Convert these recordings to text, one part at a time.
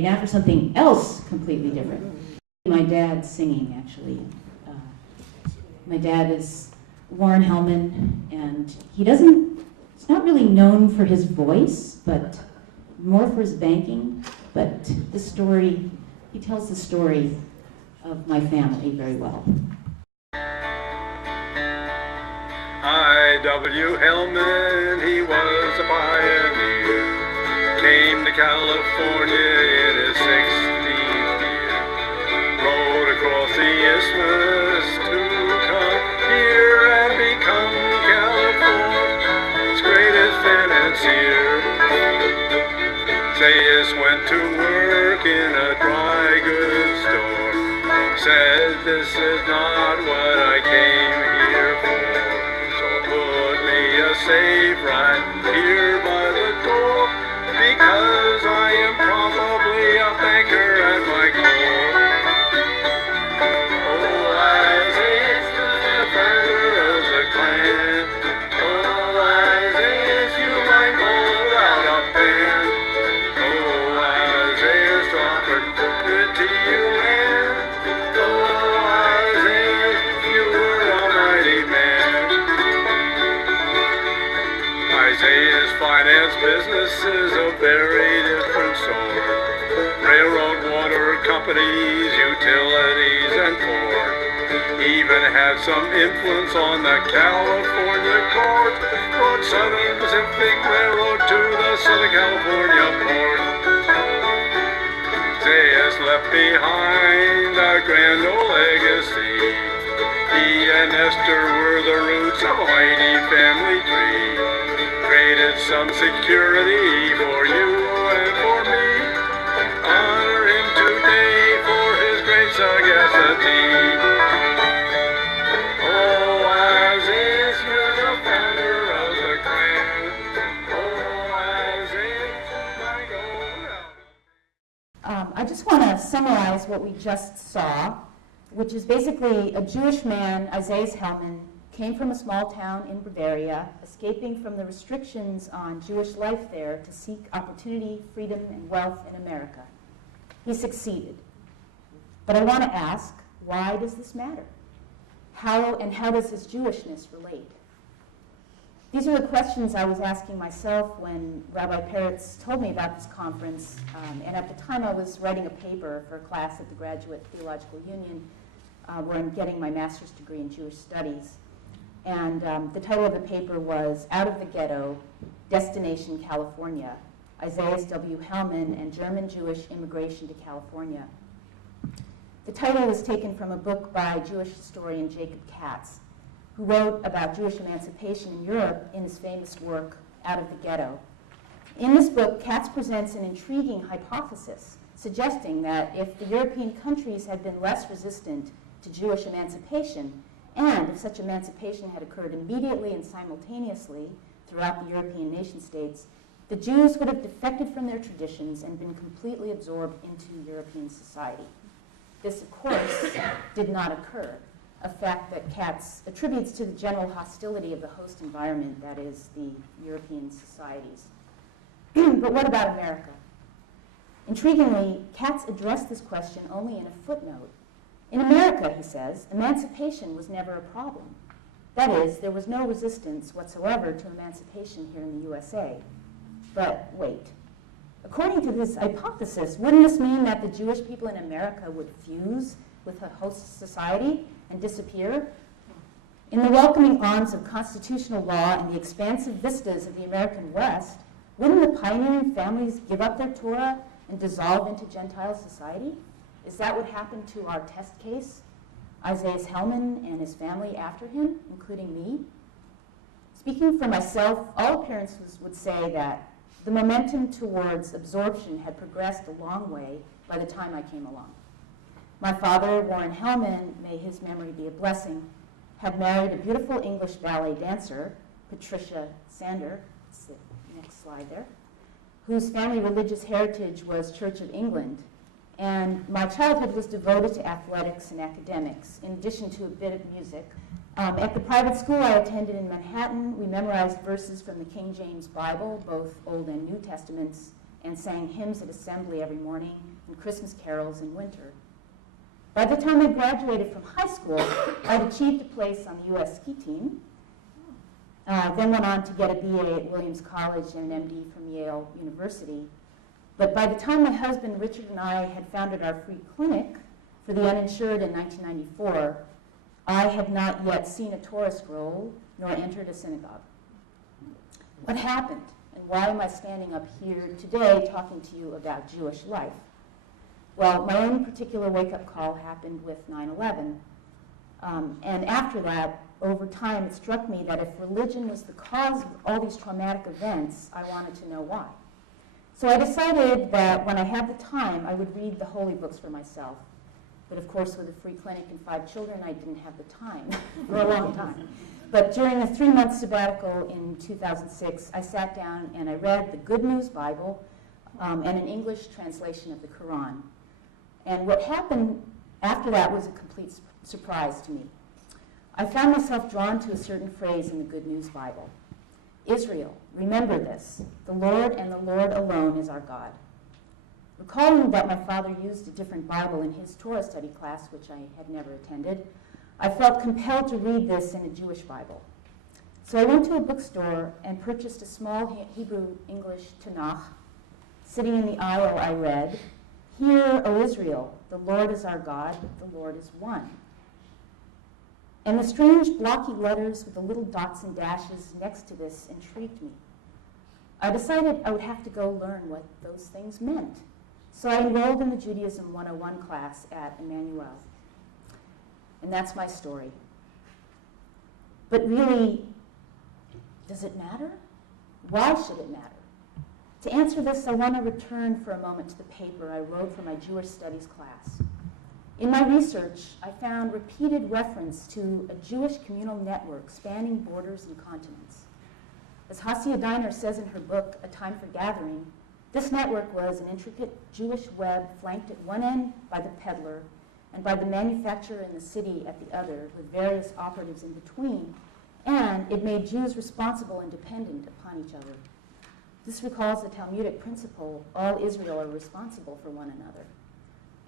Now for something else completely different. My dad's singing, actually. My dad is Warren Hellman, and he's not really known for his voice, but more for his banking. But this story, he tells the story of my family very well. I.W. Hellman, he was a pioneer, came to California in his 16th year, rode across the isthmus to come here and become California's greatest financier. Zayas went to work in a dry goods store, said this is not what I came here for. Safe right here by the door, because I am probably a banker at my core. Oh, Isaiah, the founder of the clan. Oh, Isaiah, you might hold out a pen. Oh, Isaiah, strong opportunity you land. Oh, Isaiah, you were a mighty man. Isaiah's finance business is a very different sort. Railroad, water companies, utilities, and port. Even had some influence on the California court. Brought Southern Pacific Railroad to the Southern California port. Isaiah left behind a grand old legacy. He and Esther were the roots of a mighty family tree. Created some security for you and for me. Honor him today for his great sagacity. Oh, Isaiah, you're the founder of the clan. Oh, Isaiah, my gold. I just want to summarize what we just saw, which is basically a Jewish man, Isaiah Hellman, came from a small town in Bavaria, escaping from the restrictions on Jewish life there to seek opportunity, freedom, and wealth in America. He succeeded. But I want to ask, why does this matter? How does his Jewishness relate? These are the questions I was asking myself when Rabbi Peretz told me about this conference, and at the time I was writing a paper for a class at the Graduate Theological Union, where I'm getting my master's degree in Jewish Studies. And the title of the paper was Out of the Ghetto, Destination California, Isaiah W. Hellman and German Jewish Immigration to California. The title was taken from a book by Jewish historian Jacob Katz, who wrote about Jewish emancipation in Europe in his famous work, Out of the Ghetto. In this book, Katz presents an intriguing hypothesis, suggesting that if the European countries had been less resistant to Jewish emancipation, and if such emancipation had occurred immediately and simultaneously throughout the European nation-states, the Jews would have defected from their traditions and been completely absorbed into European society. This, of course, did not occur, a fact that Katz attributes to the general hostility of the host environment, that is, the European societies. But what about America? Intriguingly, Katz addressed this question only in a footnote. In America, he says, emancipation was never a problem. That is, there was no resistance whatsoever to emancipation here in the USA. But wait, according to this hypothesis, wouldn't this mean that the Jewish people in America would fuse with the host society and disappear? In the welcoming arms of constitutional law and the expansive vistas of the American West, wouldn't the pioneering families give up their Torah and dissolve into Gentile society? Is that what happened to our test case, Isaiah Hellman and his family after him, including me? Speaking for myself, all appearances would say that the momentum towards absorption had progressed a long way by the time I came along. My father, Warren Hellman, may his memory be a blessing, had married a beautiful English ballet dancer, Patricia Hellman, next slide there, whose family religious heritage was Church of England. And my childhood was devoted to athletics and academics, in addition to a bit of music. At the private school I attended in Manhattan, we memorized verses from the King James Bible, both Old and New Testaments, and sang hymns at assembly every morning and Christmas carols in winter. By the time I graduated from high school, I'd achieved a place on the U.S. ski team, then went on to get a BA at Williams College and an MD from Yale University. But by the time my husband Richard and I had founded our free clinic for the uninsured in 1994, I had not yet seen a Torah scroll nor entered a synagogue. What happened, and why am I standing up here today talking to you about Jewish life? Well, my own particular wake-up call happened with 9/11. And after that, over time, it struck me that if religion was the cause of all these traumatic events, I wanted to know why. So I decided that when I had the time, I would read the holy books for myself. But of course, with a free clinic and 5 children, I didn't have the time for a long time. But during a 3-month sabbatical in 2006, I sat down and I read the Good News Bible and an English translation of the Quran. And what happened after that was a complete surprise to me. I found myself drawn to a certain phrase in the Good News Bible. Israel, remember this, the Lord and the Lord alone is our God. Recalling that my father used a different Bible in his Torah study class, which I had never attended, I felt compelled to read this in a Jewish Bible. So I went to a bookstore and purchased a small Hebrew-English Tanakh. Sitting in the aisle, I read, "Hear, O Israel, the Lord is our God, the Lord is one." And the strange blocky letters with the little dots and dashes next to this intrigued me. I decided I would have to go learn what those things meant. So I enrolled in the Judaism 101 class at Emmanuel. And that's my story. But really, does it matter? Why should it matter? To answer this, I want to return for a moment to the paper I wrote for my Jewish Studies class. In my research, I found repeated reference to a Jewish communal network spanning borders and continents. As Hasia Diner says in her book, A Time for Gathering, this network was an intricate Jewish web flanked at one end by the peddler and by the manufacturer in the city at the other, with various operatives in between, and it made Jews responsible and dependent upon each other. This recalls the Talmudic principle, all Israel are responsible for one another.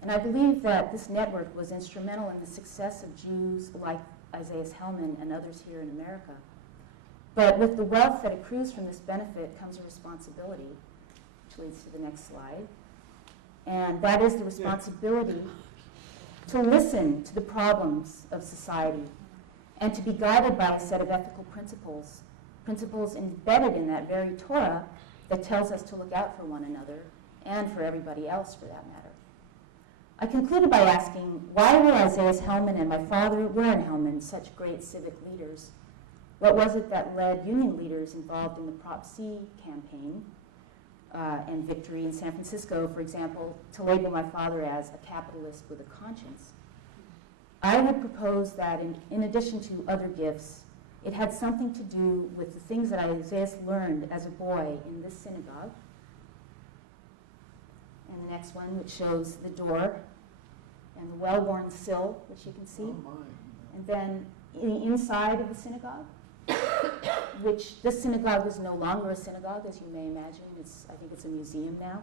And I believe that this network was instrumental in the success of Jews like Isaiah Hellman and others here in America. But with the wealth that accrues from this benefit comes a responsibility, which leads to the next slide. And that is the responsibility to listen to the problems of society and to be guided by a set of ethical principles, principles embedded in that very Torah that tells us to look out for one another and for everybody else for that matter. I concluded by asking, why were Isaiah Hellman and my father, Warren Hellman, such great civic leaders? What was it that led union leaders involved in the Prop C campaign and victory in San Francisco, for example, to label my father as a capitalist with a conscience? I would propose that in addition to other gifts, it had something to do with the things that Isaiah learned as a boy in this synagogue. And the next one, which shows the door and the well-worn sill, which you can see. Oh my. And then inside of the synagogue, which this synagogue is no longer a synagogue, as you may imagine. I think it's a museum now.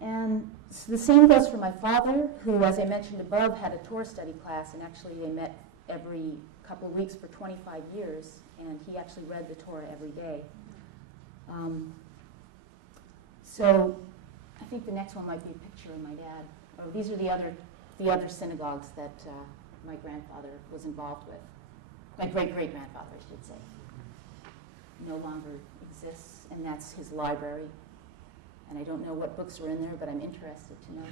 And so the same goes for my father, who, as I mentioned above, had a Torah study class, and actually they met every couple of weeks for 25 years, and he actually read the Torah every day. So I think the next one might be a picture of my dad. Oh, these are the other synagogues that my grandfather was involved with. My great-great-grandfather, I should say. No longer exists, and that's his library. And I don't know what books are in there, but I'm interested to know.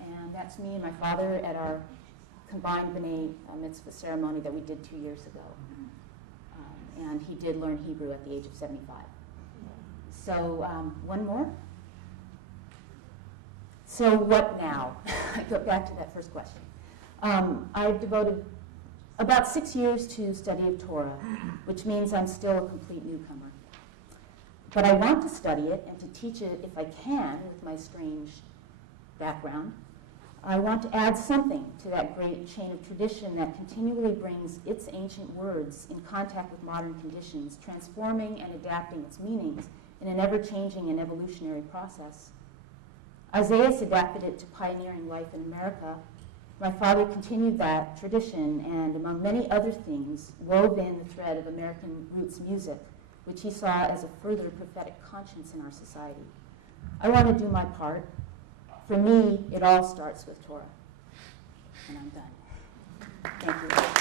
And that's me and my father at our combined B'nai Mitzvah ceremony that we did 2 years ago. And he did learn Hebrew at the age of 75. So one more. So what now? I go back to that first question. I've devoted about 6 years to study of Torah, which means I'm still a complete newcomer. But I want to study it and to teach it if I can with my strange background. I want to add something to that great chain of tradition that continually brings its ancient words in contact with modern conditions, transforming and adapting its meanings in an ever-changing and evolutionary process. Isaiah adapted it to pioneering life in America. My father continued that tradition and, among many other things, wove in the thread of American roots music, which he saw as a further prophetic conscience in our society. I want to do my part. For me, it all starts with Torah. And I'm done. Thank you.